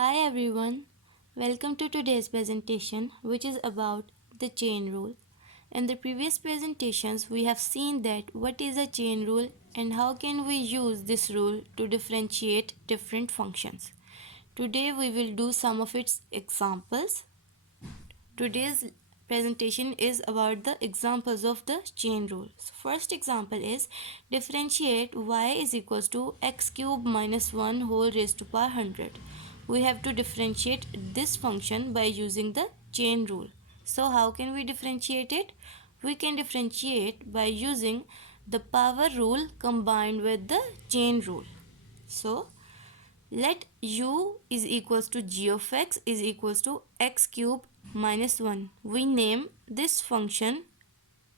Hi everyone, welcome to today's presentation which is about the chain rule. In the previous presentations we have seen that what is a chain rule and how can we use this rule to differentiate different functions. Today we will do some of its examples. Today's presentation is about the examples of the chain rule. So first example is differentiate y is equals to x cube minus 1 whole raised to power 100. We have to differentiate this function by using the chain rule. So how can we differentiate it? We can differentiate by using the power rule combined with the chain rule. So let u is equals to g of x is equals to x cube minus 1. We name this function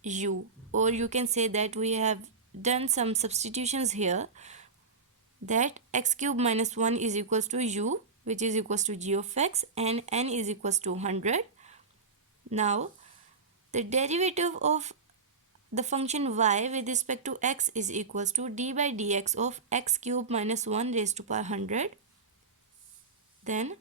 u, or you can say that we have done some substitutions here, that x cube minus 1 is equals to u, which is equals to g of x, and n is equals to 100. Now the derivative of the function y with respect to x is equals to d by dx of x cube minus 1 raised to power 100. Then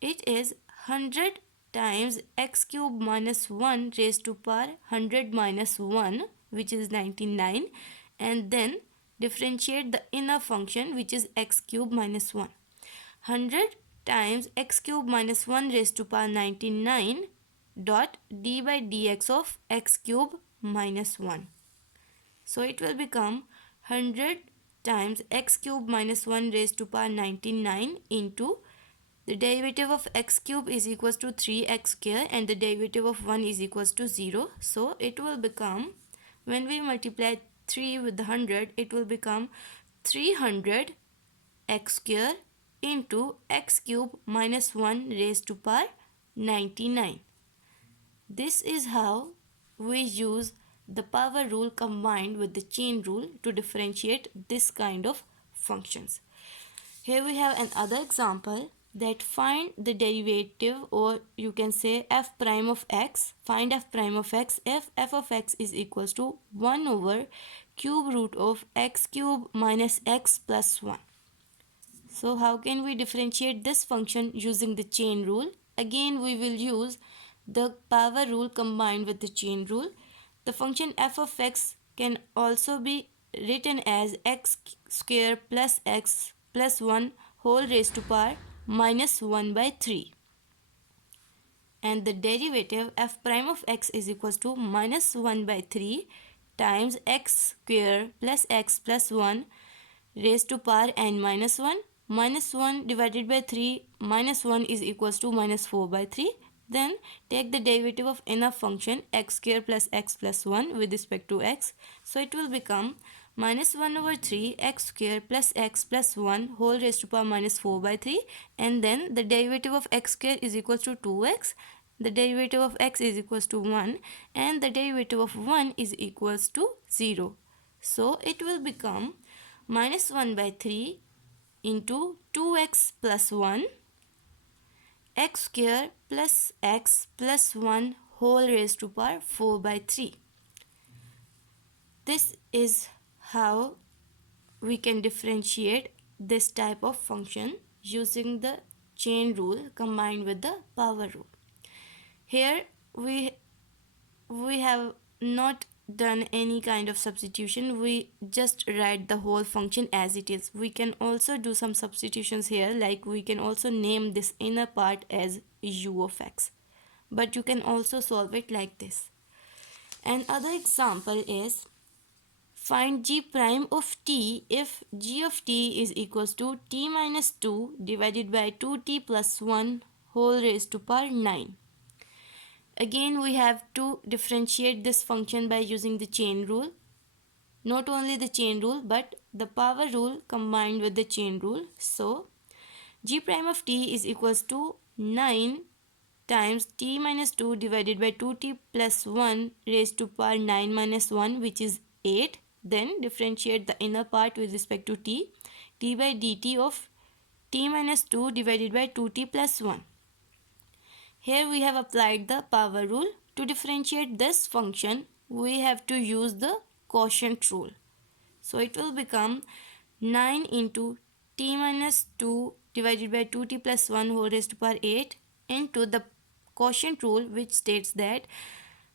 it is 100 times x cube minus 1 raised to power 100 minus 1, which is 99, and then differentiate the inner function, which is x cube minus 1. 100 times x cube minus 1 raised to power 99 dot d by dx of x cube minus 1. So it will become 100 times x cube minus 1 raised to power 99 into the derivative of x cube is equals to 3x square and the derivative of 1 is equals to 0. So it will become, when we multiply 3 with the 100, it will become 300 x square into x cube minus 1 raised to power 99. This is how we use the power rule combined with the chain rule to differentiate this kind of functions. Here we have another example, that find the derivative, or you can say f prime of x. Find f prime of x if f of x is equals to 1 over cube root of x cube minus x plus 1. So how can we differentiate this function using the chain rule? Again we will use the power rule combined with the chain rule. The function f of x can also be written as x square plus x plus 1 whole raised to power minus 1 by 3. And the derivative f prime of x is equals to minus 1 by 3 times x square plus x plus 1 raised to power n minus 1. Minus 1 divided by 3 minus 1 is equals to minus 4 by 3. Then take the derivative of inner function x square plus x plus 1 with respect to x. So it will become minus 1 over 3 x square plus x plus 1 whole raised to power minus 4 by 3, and then the derivative of x square is equals to 2x, the derivative of x is equals to 1, and the derivative of 1 is equals to 0. So it will become minus 1 by 3 into 2x plus 1 x square plus x plus 1 whole raised to power 4 by 3. This is how we can differentiate this type of function using the chain rule combined with the power rule. Here we have not done any kind of substitution, we just write the whole function as it is. We can also do some substitutions here, like we can also name this inner part as u of x, but you can also solve it like this. Another example is find g prime of t if g of t is equals to t minus 2 divided by 2t plus 1 whole raised to power 9. Again we have to differentiate this function by using the chain rule. Not only the chain rule but the power rule combined with the chain rule. So g prime of t is equals to 9 times t minus 2 divided by 2t plus 1 raised to power 9 minus 1, which is 8. Then differentiate the inner part with respect to t, d by dt of t minus 2 divided by 2t plus 1. Here we have applied the power rule. To differentiate this function, we have to use the quotient rule. So it will become 9 into t minus 2 divided by 2t plus 1 whole raised to power 8 into the quotient rule, which states that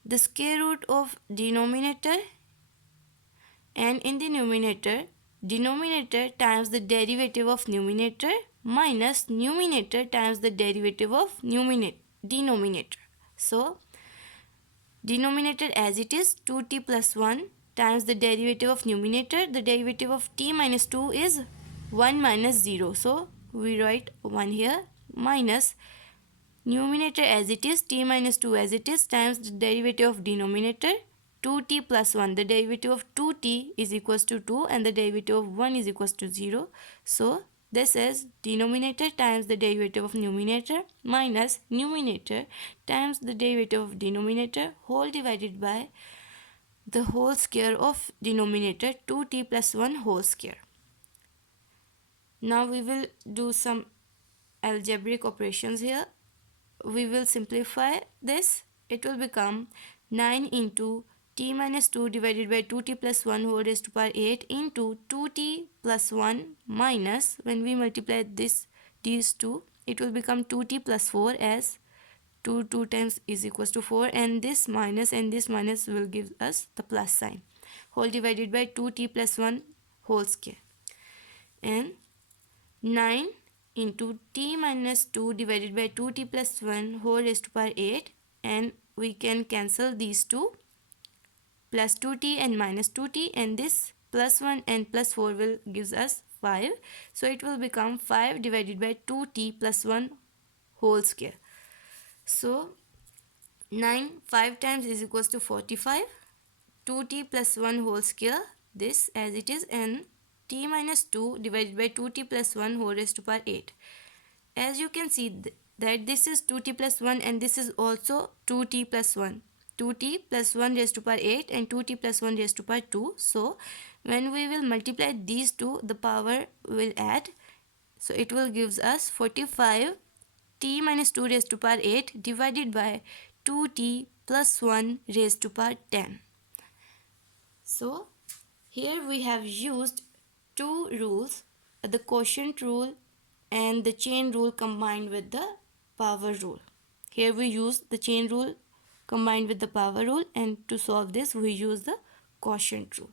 the square root of denominator and in the denominator times the derivative of numerator minus numerator times the derivative of denominator. So denominator as it is 2t plus 1 times the derivative of numerator. The derivative of t minus 2 is 1 minus 0. So we write 1 here minus numerator as it is t minus 2 as it is times the derivative of denominator 2t plus 1. The derivative of 2t is equals to 2 and the derivative of 1 is equals to 0. So this is denominator times the derivative of numerator minus numerator times the derivative of denominator whole divided by the whole square of denominator 2t plus 1 whole square. Now we will do some algebraic operations here. We will simplify this. It will become 9 into t minus 2 divided by 2t plus 1 whole raised to power 8 into 2t plus 1 minus, when we multiply these two, it will become 2t plus 4 as 2 times is equals to 4, and this minus will give us the plus sign, whole divided by 2t plus 1 whole square, and 9 into t minus 2 divided by 2t plus 1 whole raised to power 8, and we can cancel these two, plus 2t and minus 2t, and this plus 1 and plus 4 will gives us 5. So it will become 5 divided by 2t plus 1 whole square. So 5 times is equals to 45, 2t plus 1 whole square, this as it is, and t minus 2 divided by 2t plus 1 whole raised to power 8. As you can see that this is 2t plus 1 and this is also 2t plus 1. 2t plus 1 raised to power 8 and 2t plus 1 raised to power 2. So when we will multiply these two, the power will add. So it will gives us 45 t minus 2 raised to power 8 divided by 2t plus 1 raised to power 10. So here we have used two rules, the quotient rule and the chain rule combined with the power rule. Here we use the chain rule combined with the power rule, and to solve this we use the quotient rule.